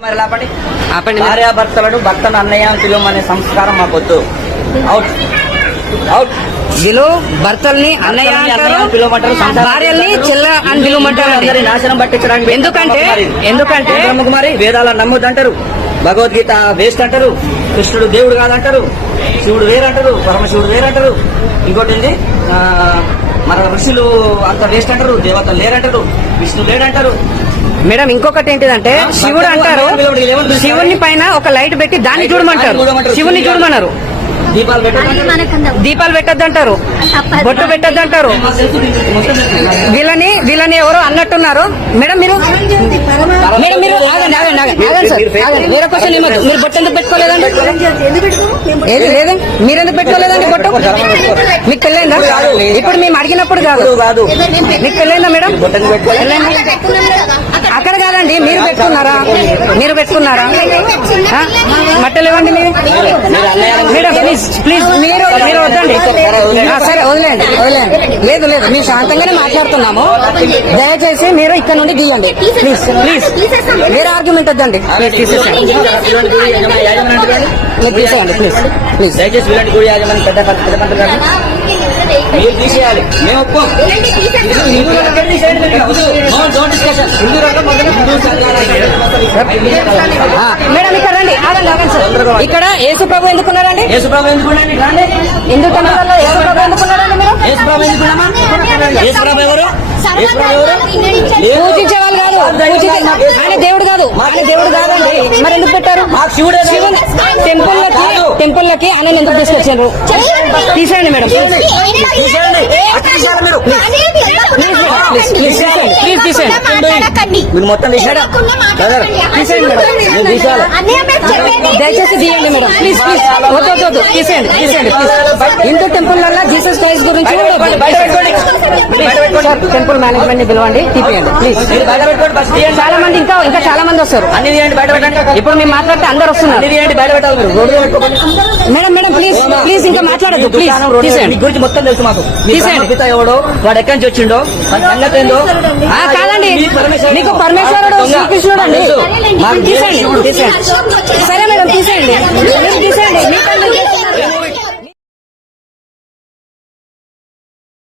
మరి లాపండి భార్యాభర్తలను భర్తను అన్నయ్య అని పిలవమనే సంస్కారం మాకొద్దు. Out out. వీళ్ళు భర్తల్ని అన్నయ్య అంటారు, భార్యల్ని చెల్ల అని పిలువమంటారు. నాశనం పట్టించడానికి ఎందుకంటే బ్రహ్మకుమారి వేదాల నమ్మొద్దు అంటారు, భగవద్గీత వేస్ట్ అంటారు, కృష్ణుడు దేవుడు కాదంటారు, శివుడు వేరంటారు, పరమశివుడు వేరంటారు. ఇంకోటి ఏంటి మన ఋషులు అంత వేస్ట్ అంటారు, దేవతలు లేరంటారు, విష్ణు లేడంటారు. మేడం ఇంకొకటి ఏంటిదంటే శివుడు అంటారు, శివుని పైన ఒక లైట్ పెట్టి దాన్ని చూడమంటారు, శివుని చూడమన్నారు. దీపాలు పెట్టద్దంటారు, బొట్టు పెట్టద్దంటారు. వీళ్ళని ఎవరో అన్నట్టున్నారు. మేడం మీరు వేరే క్వశ్చన్ ఏమొద్దు. మీరు బొట్టు ఎందుకు పెట్టుకోలేదండి? ఏది లేదు, మీరెందుకు పెట్టుకోలేదండి బొట్టు? మీకు పెళ్ళైందా? ఇప్పుడు మేము అడిగినప్పుడు కాదు. మీకు పెళ్ళైందా మేడం? అక్కడ కాదండి, మీరు పెట్టుకున్నారా? మట్టలు ఇవ్వండి మీరు. మేడం ప్లీజ్ మీరు వద్దండి. సరే వదిలేండి. లేదు మేము శాంతంగానే మాట్లాడుతున్నాము. దయచేసి మీరు ఇక్కడ నుండి దిగండి ప్లీజ్. వేరే ఆర్గ్యుమెంట్ వద్దండి. తీసేయండి ప్లీజ్. దయచేసి వీళ్ళని గుడి యాజమాన్యం పెద్ద మీరు తీసేయాలి. మేము ఒప్పుకోం. మేడం ఇక్కడ రండి, ఆగండి సార్. ఇక్కడ యేసుప్రభు ఎందుకున్నారండి? యేసుప్రభు ఎందుకున్నారండి? హిందూ టెంపుల్లో యేసుప్రభు ఎందుకున్నారండి? మీరు యేసుప్రభు ఎందుకున్నామా? యేసుప్రభు ఎవరు? పూజించే వాళ్ళు కాదు, ఆయన దేవుడు కాదు. కాదండి. మరి ఎందుకు పెట్టారు? టెంపుల్లకి ఆయన ఎందుకు తీసుకొచ్చారు? తీసేయండి మేడం. ప్లీజ్ తీసేయండి. మీరు మొత్తం తీసేయండి. దయచేసి తీయండి మేడం. ప్లీజ్ వద్దు తీసేయండి ప్లీజ్. హిందూ టెంపుల్లో జీసస్ క్రైస్ట్ గురించి టెంపుల్ మేనేజ్మెంట్ ని పిలవండి, తీపియండి ప్లీజ్. చాలా మంది ఇంకా చాలా మంది వస్తారు. ఇప్పుడు మేము మాట్లాడితే అందరు వస్తున్నారు. మేడం ప్లీజ్ ఇంకా మాట్లాడద్దు ప్లీజ్. తీసేయండి. గురించి మొత్తం తెలుసు మాకు. తీసేయండి. ఎవడో వాడు ఎక్కడి నుంచి వచ్చిండో సంగతి ఏందో కాదండి. మీకు పరమేశ్వరుడు శ్రీకృష్ణుడు అండి. తీసేయండి. సరే మేడం తీసేయండి.